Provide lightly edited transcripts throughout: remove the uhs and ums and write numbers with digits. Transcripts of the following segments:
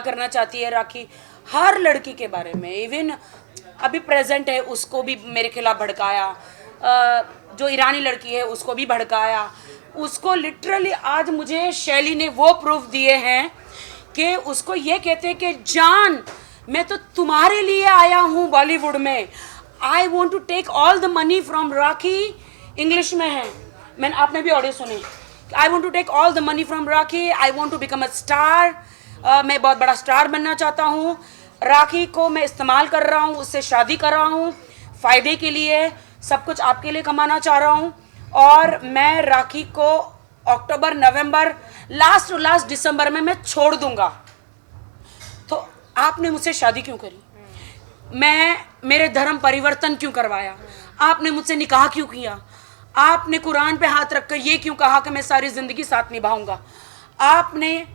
करना चाहती है राखी, हर लड़की के बारे में, इवन अभी प्रेजेंट है उसको भी मेरे खिलाफ भड़काया, जो ईरानी लड़की है उसको भी भड़काया। उसको लिटरली आज मुझे शैली ने वो प्रूफ दिए हैं कि उसको ये कहते हैं कि जान मैं तो तुम्हारे लिए आया हूँ बॉलीवुड में, I want to take all the money from Rakhi. English में है, मैंने आपने भी ऑडियो सुनी, I want to take all the money from Rakhi, I want to become a star, मैं बहुत बड़ा स्टार बनना चाहता हूँ, राखी को मैं इस्तेमाल कर रहा हूँ, उससे शादी कर रहा हूँ फ़ायदे के लिए, सब कुछ आपके लिए कमाना चाह रहा हूँ, और मैं राखी को अक्टूबर नवंबर लास्ट दिसंबर में मैं छोड़ दूंगा। तो आपने मुझसे शादी क्यों करी, मैं मेरे धर्म परिवर्तन क्यों करवाया, आपने मुझसे निकाह क्यों किया, आपने कुरान पे हाथ रखकर ये क्यों कहा कि मैं सारी ज़िंदगी साथ निभाऊंगा, आपने,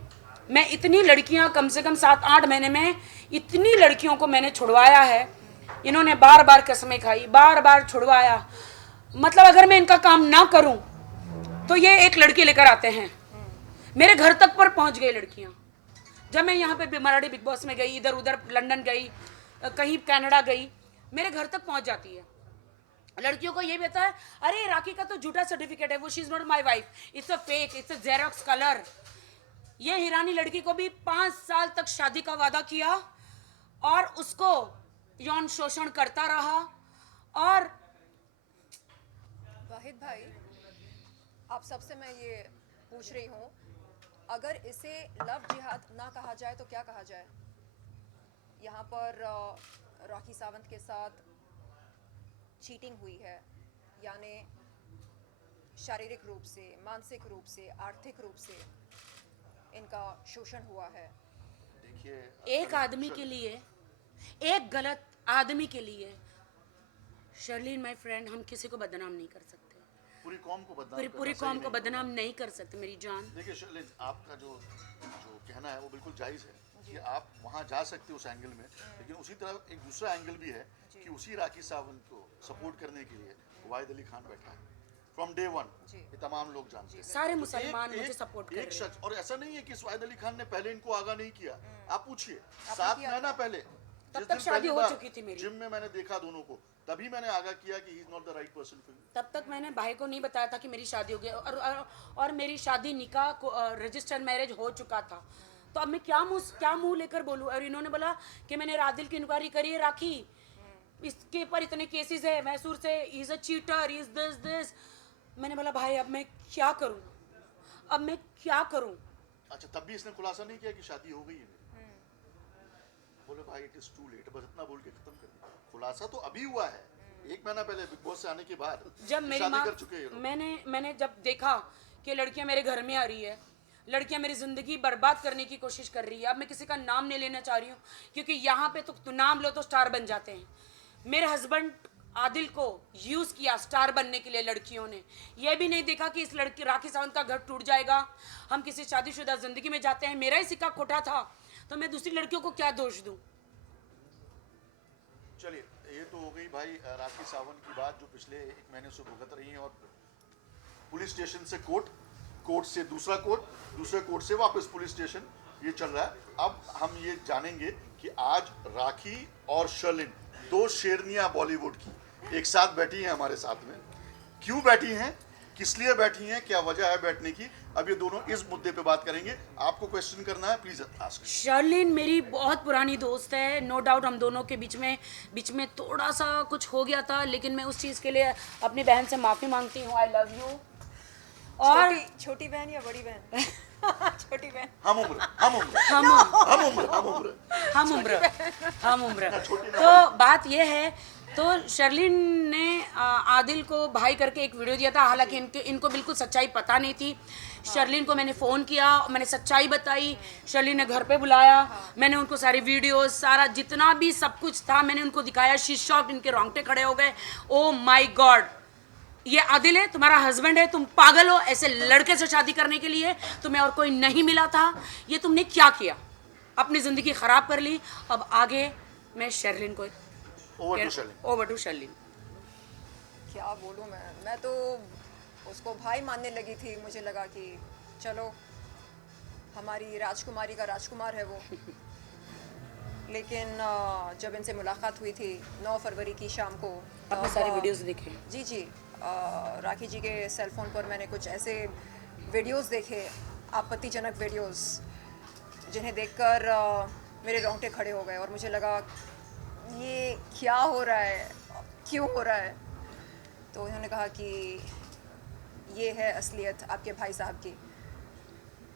मैं इतनी लड़कियां कम से कम 7-8 महीने में इतनी लड़कियों को मैंने छुड़वाया है, इन्होंने बार बार कसमें खाई, बार बार छुड़वाया। मतलब अगर मैं इनका काम ना करूं तो ये एक लड़की लेकर आते हैं, मेरे घर तक पर पहुंच गई लड़कियां। जब मैं यहाँ पे मराठी बिग बॉस में गई, इधर उधर लंदन गई, कहीं कनाडा गई, मेरे घर तक पहुंच जाती है। लड़कियों को ये भी होता है, अरे राखी का तो झूठा सर्टिफिकेट है, वो she is not my wife, it's a fake, it's a xerox colour. ये हीरानी लड़की को भी 5 साल तक शादी का वादा किया और उसको यौन शोषण करता रहा। और वाहिद भाई, आप सबसे मैं ये पूछ रही हूँ, अगर इसे लव जिहाद ना कहा जाए तो क्या कहा जाए? यहाँ पर राखी सावंत के साथ चीटिंग हुई है, यानी शारीरिक रूप से, मानसिक रूप से, आर्थिक रूप से इनका शोषण हुआ है। देखिए, एक आदमी के लिए, एक गलत आदमी के लिए, शर्लिन माय फ्रेंड, हम किसी को बदनाम नहीं कर सकते, पूरी कौम को बदनाम पूरी करना कौम सही को नहीं बदनाम होगा। नहीं कर सकते मेरी जान। देखिए शर्लिन, आपका जो जो कहना है वो बिल्कुल जायज़ है कि आप वहाँ जा सकते हो उस एंगल में, लेकिन उसी तरह एक दूसरा एंगल भी है कि उसी राखी सावंत को सपोर्ट करने के लिए वाहिद अली खान बैठा है फ्रॉम डे वन। ये तमाम लोग जानते हैं। सारे तो मुसलमान मुझे सपोर्ट कर एक रहे हैं। शख्स, और ऐसा नहीं है कि वाहिद अली खान ने पहले इनको आगाह नहीं किया। आप पूछिए, आपने 7 किया महीना था? पहले तब जिस तक दिन शादी पहली हो बार चुकी थी मेरी। जिम में मैंने देखा दोनों को, तभी मैंने आगाह किया कि he is not the right person for you. तब तक मैंने भाई को नहीं बताया था कि मेरी शादी हो गई, और मेरी शादी निकाह को रजिस्टर्ड मैरिज हो चुका था। तो अब मैं क्या मुंह लेकर बोलूं। और इन्होंने बोला कि मैंने रादिल की इंक्वायरी करी है राखी, इसके पर इतने केसेस है मैसूर से, is a cheater, is this. मैंने बोला भाई अब मैं क्या करूं, अब मैं क्या करूं। अच्छा, तब भी इसने खुलासा नहीं किया कि शादी हो गई है मेरी? बोले भाई इट इज टू लेट, बस इतना बोल के खत्म कर दिया। खुलासा तो अभी हुआ है, 1 महीना पहले बिग बॉस से आने के बाद जब मेरी शादी माँ, कर चुके हैं ये लोग। मैंने जब देखा कि लड़कियां मेरे घर में आ रही है, लड़कियां मेरी ज़िंदगी बर्बाद करने की कोशिश कर रही है। अब मैं किसी का नाम नहीं लेना चाह रही हूँ, क्योंकि यहाँ पे तो नाम लो तो स्टार बन जाते हैं। मेरे हस्बैंड आदिल को यूज़ किया स्टार बनने के लिए लड़कियों ने, यह भी नहीं देखा कि इस लड़की राखी सावंत का घर टूट जाएगा, हम किसी शादीशुदा ज़िंदगी में जाते हैं, मेरा ही सिक्का खोटा था, तो मैं दूसरी लड़कियों को क्या दोष दूँ। चलिए, ये तो हो गई भाई राखी सावंत की बात, जो पिछले 1 महीने से भुगत रही हैं, और पुलिस स्टेशन से कोर्ट, कोर्ट से दूसरा कोर्ट, दूसरे कोर्ट से वापस पुलिस स्टेशन, ये चल रहा है। अब हम ये जानेंगे कि आज राखी और शर्लिन, 2 शेरनियां बॉलीवुड की, एक साथ बैठी हैं हमारे साथ में। क्यों बैठी हैं, किस लिए बैठी हैं, क्या वजह है बैठने की, अब ये दोनों इस मुद्दे पे बात करेंगे। आपको क्वेश्चन करना है, प्लीज आस्क। शर्लिन मेरी बहुत पुरानी दोस्त है, नो डाउट हम दोनों के बीच में थोड़ा सा कुछ हो गया था, लेकिन मैं उस चीज़ के लिए अपनी बहन से माफ़ी मांगती हूँ, आई लव यू। और छोटी बहन या बड़ी बहन? छोटी बहन। हम उम्र, हम उम्र, हम हम उम्र, हम उम्र। हम उम्र छोटी ना तो बात यह है, तो शर्लिन ने आदिल को भाई करके एक वीडियो दिया था, हालांकि इनको बिल्कुल सच्चाई पता नहीं थी। शर्लिन को मैंने फ़ोन किया, मैंने सच्चाई बताई, शर्लिन ने घर पे बुलाया, मैंने उनको सारी वीडियोस, सारा जितना भी सब कुछ था मैंने उनको दिखाया। शी शॉक्ड, इनके रोंगटे खड़े हो गए, ओ माय गॉड, ये आदिल है तुम्हारा हस्बैंड है, तुम पागल हो, ऐसे लड़के से शादी करने के लिए तुम्हें और कोई नहीं मिला था, ये तुमने क्या किया, अपनी ज़िंदगी ख़राब कर ली। अब आगे मैं शर्लिन को ओवर टू शर्लिन। क्या बोलूँ मैं तो उसको भाई मानने लगी थी। मुझे लगा कि चलो हमारी राजकुमारी का राजकुमार है वो, लेकिन जब इनसे मुलाकात हुई थी 9 फरवरी की शाम को, आपने तब, सारी वीडियोस देखे? जी जी, राखी जी के सेल फोन पर मैंने कुछ ऐसे वीडियोस देखे, आपत्तिजनक वीडियोस, जिन्हें देखकर मेरे रोंगटे खड़े हो गए और मुझे लगा ये क्या हो रहा है, क्यों हो रहा है। तो इन्होंने कहा कि ये है असलियत आपके भाई साहब की।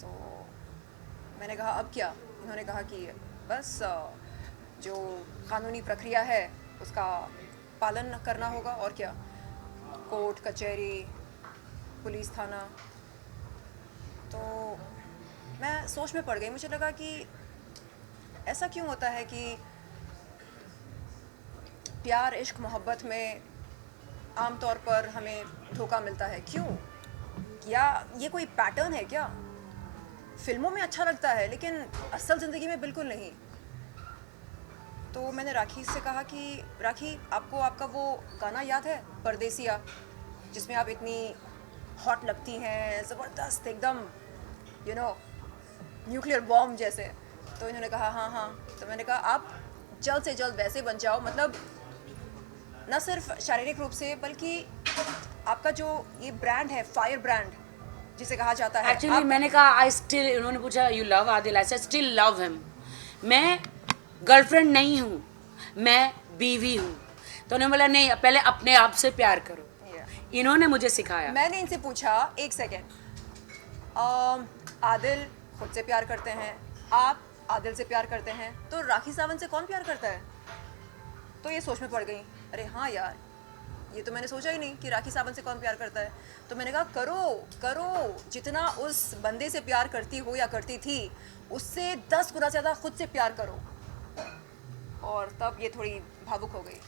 तो मैंने कहा अब क्या? इन्होंने कहा कि बस जो कानूनी प्रक्रिया है उसका पालन करना होगा, और क्या, कोर्ट कचहरी पुलिस थाना। तो मैं सोच में पड़ गई, मुझे लगा कि ऐसा क्यों होता है कि प्यार इश्क मोहब्बत में आमतौर पर हमें धोखा मिलता है, क्यों? या ये कोई पैटर्न है क्या? फिल्मों में अच्छा लगता है लेकिन असल ज़िंदगी में बिल्कुल नहीं। तो मैंने राखी से कहा कि राखी, आपको आपका वो गाना याद है परदेसिया, जिसमें आप इतनी हॉट लगती हैं, ज़बरदस्त एकदम, यू नो, न्यूक्लियर बॉम्ब जैसे। तो इन्होंने कहा हाँ हाँ। तो मैंने कहा आप जल्द से जल्द वैसे बन जाओ, मतलब न सिर्फ शारीरिक रूप से बल्कि आपका जो ये ब्रांड है, फायर ब्रांड जिसे कहा जाता है। एक्चुअली मैंने कहा आई स्टिल, उन्होंने पूछा you love Adil, I said still love him. मैं गर्लफ्रेंड नहीं हूँ, मैं बीवी हूँ। तो उन्होंने बोला नहीं, पहले अपने आप से प्यार करो। इन्होंने मुझे सिखाया। मैंने इनसे पूछा एक सेकेंड, आदिल खुद से प्यार करते हैं, आप आदिल से प्यार करते हैं, तो राखी सावंत से कौन प्यार करता है? तो ये सोच में पड़ गई, अरे हाँ यार, ये तो मैंने सोचा ही नहीं कि राखी सावंत से कौन प्यार करता है। तो मैंने कहा करो करो, जितना उस बंदे से प्यार करती हो या करती थी, उससे 10 गुना ज़्यादा खुद से प्यार करो। और तब ये थोड़ी भावुक हो गई।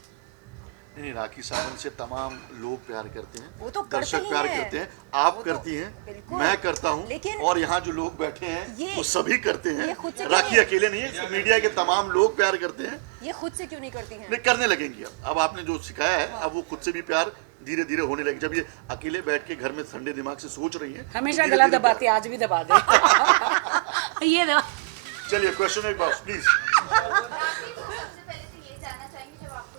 नहीं, राखी सावंत से तमाम लोग प्यार करते हैं, वो तो करते दर्शक ही प्यार हैं। करते हैं, आप वो तो करती हैं, बिल्कुल। मैं करता हूं, लेकिन और यहाँ जो लोग बैठे हैं ये- वो सभी करते ये हैं। खुद से क्यों राखी नहीं- अकेले नहीं है, मीडिया के तमाम लोग प्यार करते हैं। ये खुद से क्यों नहीं करती हैं? नहीं, करने लगेंगी। अब आपने जो सिखाया है, अब वो खुद से भी प्यार धीरे धीरे होने लगे। जब ये अकेले बैठ के घर में ठंडे दिमाग से सोच रही हैं, हमेशा तो गला धीरे-धीरे दबाते, प्यार- आज भी दबा दे। ये दबा। चलिए क्वेश्चन एक बार प्लीज। सबसे पहले तो ये जानना चाहेंगे, जब आपको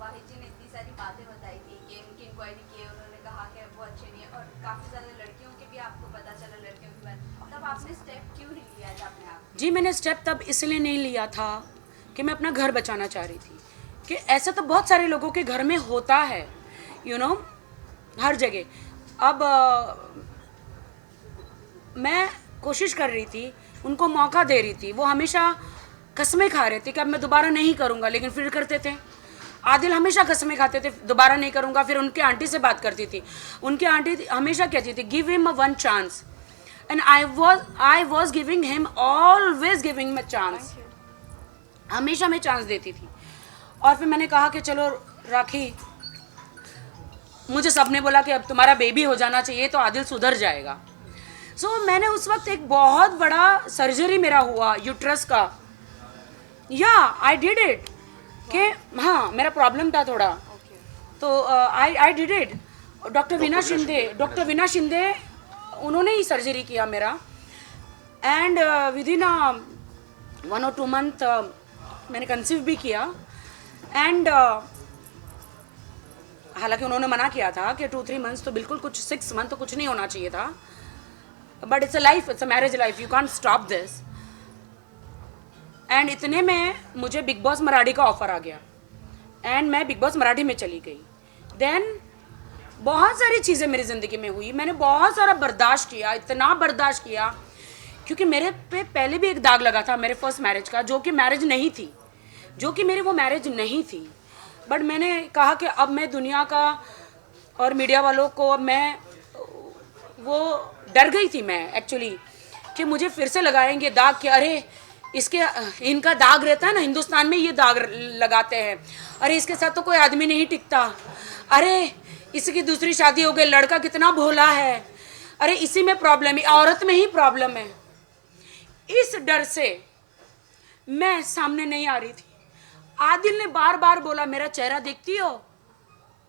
वाहिद जी ने इतनी सारी बातें बताई थी कि उनकी इंक्वायरी की, उन्होंने कहा कि वो अच्छे नहीं है और काफ़ी ज़्यादा लड़कियों के भी आपको पता चला, लड़कियों के बारे में, तब आपने स्टेप क्यों नहीं लिया था अपने आप? जी, मैंने स्टेप तब इसलिए नहीं लिया था कि मैं अपना घर बचाना चाह रही थी, कि ऐसा तो बहुत सारे लोगों के घर में होता है, हर जगह। अब मैं कोशिश कर रही थी, उनको मौका दे रही थी। वो हमेशा कसमें खा रहे थे कि अब मैं दोबारा नहीं करूँगा, लेकिन फिर करते थे। आदिल हमेशा कसमें खाते थे दोबारा नहीं करूँगा। फिर उनके आंटी से बात करती थी, उनकी आंटी हमेशा कहती थी give him a one chance, and I was giving him, always giving him a chance. हमेशा मैं चांस देती थी। और फिर मैंने कहा कि चलो राखी, मुझे सबने बोला कि अब तुम्हारा बेबी हो जाना चाहिए तो आदिल सुधर जाएगा। सो मैंने उस वक्त एक बहुत बड़ा सर्जरी मेरा हुआ यूट्रस का, या आई डिड इट, कि हाँ मेरा प्रॉब्लम था थोड़ा, तो आई डिड इट। डॉक्टर विना शिंदे उन्होंने ही सर्जरी किया मेरा, and with in 1 or 2 month मैंने कंसीव भी किया। एंड हालांकि उन्होंने मना किया था कि 2-3 months तो बिल्कुल, कुछ 6 month तो कुछ नहीं होना चाहिए था, but it's a life, it's a marriage life, you can't stop this. And इतने में मुझे बिग बॉस मराठी का ऑफर आ गया, एंड मैं बिग बॉस मराठी में चली गई। देन बहुत सारी चीज़ें मेरी ज़िंदगी में हुई, मैंने बहुत सारा बर्दाश्त किया, इतना बर्दाश्त किया, क्योंकि मेरे पे पहले भी एक दाग लगा था मेरे फर्स्ट मैरिज का, जो कि मैरिज नहीं थी, जो कि मेरी वो मैरिज नहीं थी। बट मैंने कहा कि अब मैं दुनिया का और मीडिया वालों को, अब मैं वो डर गई थी मैं एक्चुअली, कि मुझे फिर से लगाएंगे दाग, कि अरे इनका दाग रहता है ना, हिंदुस्तान में ये दाग लगाते हैं, अरे इसके साथ तो कोई आदमी नहीं टिकता, अरे इसकी दूसरी शादी हो गई, लड़का कितना भोला है, अरे इसी में प्रॉब्लम है, औरत में ही प्रॉब्लम है। इस डर से मैं सामने नहीं आ रही थी। आदिल ने बार बार बोला मेरा चेहरा देखती हो,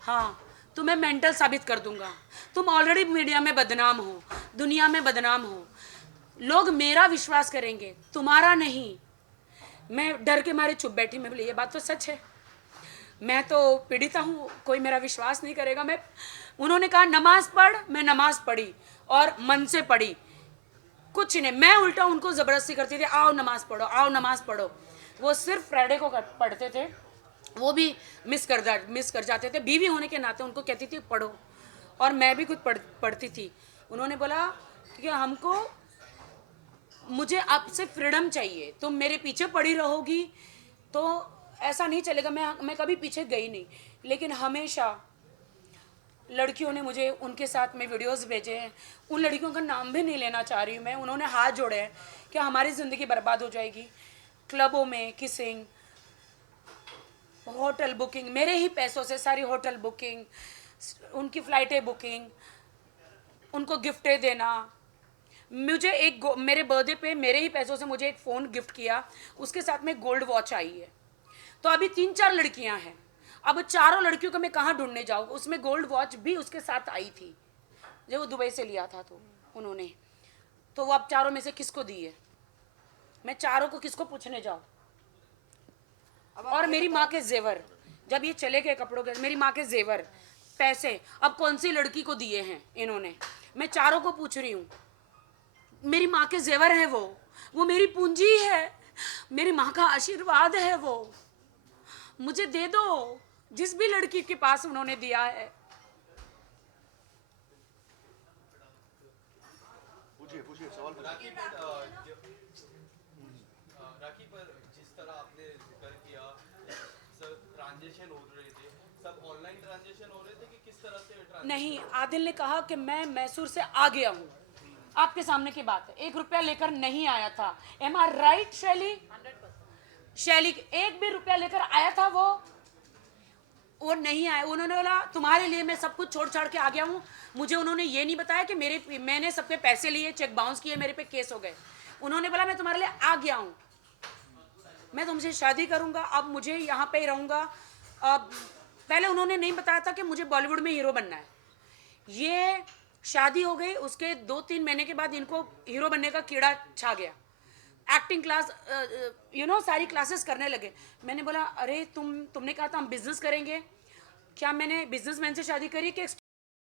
हाँ तुम्हें मेंटल साबित कर दूंगा, तुम ऑलरेडी मीडिया में बदनाम हो, दुनिया में बदनाम हो, लोग मेरा विश्वास करेंगे, तुम्हारा नहीं। मैं डर के मारे चुप बैठी। मैं बोली ये बात तो सच है, मैं तो पीड़िता हूँ, कोई मेरा विश्वास नहीं करेगा। मैं उन्होंने कहा नमाज पढ़, मैं नमाज पढ़ी और मन से पढ़ी, कुछ नहीं। मैं उल्टा उनको ज़बरदस्ती करती थी, आओ नमाज पढ़ो, आओ नमाज पढ़ो। वो सिर्फ फ्राइडे को पढ़ते थे, वो भी मिस कर जाते थे। बीवी होने के नाते उनको कहती थी पढ़ो, और मैं भी खुद पढ़ती थी। उन्होंने बोला कि हमको, मुझे आपसे फ्रीडम चाहिए, तुम मेरे पीछे पड़ी रहोगी तो ऐसा नहीं चलेगा। मैं कभी पीछे गई नहीं, लेकिन हमेशा लड़कियों ने मुझे, उनके साथ में वीडियोस भेजे हैं। उन लड़कियों का नाम भी नहीं लेना चाह रही हूँ मैं, उन्होंने हाथ जोड़े हैं कि हमारी ज़िंदगी बर्बाद हो जाएगी। क्लबों में किसिंग, होटल बुकिंग, मेरे ही पैसों से सारी होटल बुकिंग, उनकी फ़्लाइटें बुकिंग, उनको गिफ्टें देना। मुझे मेरे बर्थडे पे मेरे ही पैसों से मुझे एक फ़ोन गिफ्ट किया, उसके साथ में गोल्ड वॉच आई है। तो अभी 3-4 लड़कियां हैं, अब चारों लड़कियों को मैं कहाँ ढूंढने जाऊँ। उसमें गोल्ड वॉच भी उसके साथ आई थी, जो वो दुबई से लिया था। तो उन्होंने, तो वो अब चारों में से किसको दी है, मैं चारों को किसको पूछने जाऊँ। और मेरी माँ के जेवर, जब ये चले गए कपड़ों के, मेरी माँ के जेवर, पैसे अब कौन सी लड़की को दिए हैं इन्होंने, मैं चारों को पूछ रही हूँ। मेरी माँ के जेवर है, वो मेरी पूंजी है, मेरी माँ का आशीर्वाद है, वो मुझे दे दो, जिस भी लड़की के पास उन्होंने दिया है। पूछिए सवाल पूछिए। राखी पर जिस तरह आपने जिक्र किया, सब ट्रांजेक्शन हो रहे थे, सब ऑनलाइन ट्रांजेक्शन हो रहे थे कि किस तरह से transaction? नहीं, आदिल ने कहा कि मैं मैसूर से आ गया हूँ, आपके सामने की बात है, 1 रुपया लेकर नहीं आया था। एम आर राइट शैली? 100%। शैली 1 भी रुपया लेकर आया था वो नहीं आया। उन्होंने बोला तुम्हारे लिए मैं सब कुछ छोड़ छाड़ के आ गया हूँ। मुझे उन्होंने ये नहीं बताया कि मैंने सबके पैसे लिए, चेक बाउंस किए, मेरे पे केस हो गए। उन्होंने बोला मैं तुम्हारे लिए आ गया हूँ, मैं तुमसे शादी करूँगा, अब मुझे यहाँ पे ही रहूँगा। अब पहले उन्होंने नहीं बताया था कि मुझे बॉलीवुड में हीरो बनना है। ये शादी हो गई, उसके 2-3 महीने के बाद इनको हीरो बनने का कीड़ा छा गया। एक्टिंग क्लास, सारी क्लासेस करने लगे। मैंने बोला अरे तुमने कहा था हम बिजनेस करेंगे, क्या मैंने बिजनेसमैन से शादी करी कि एक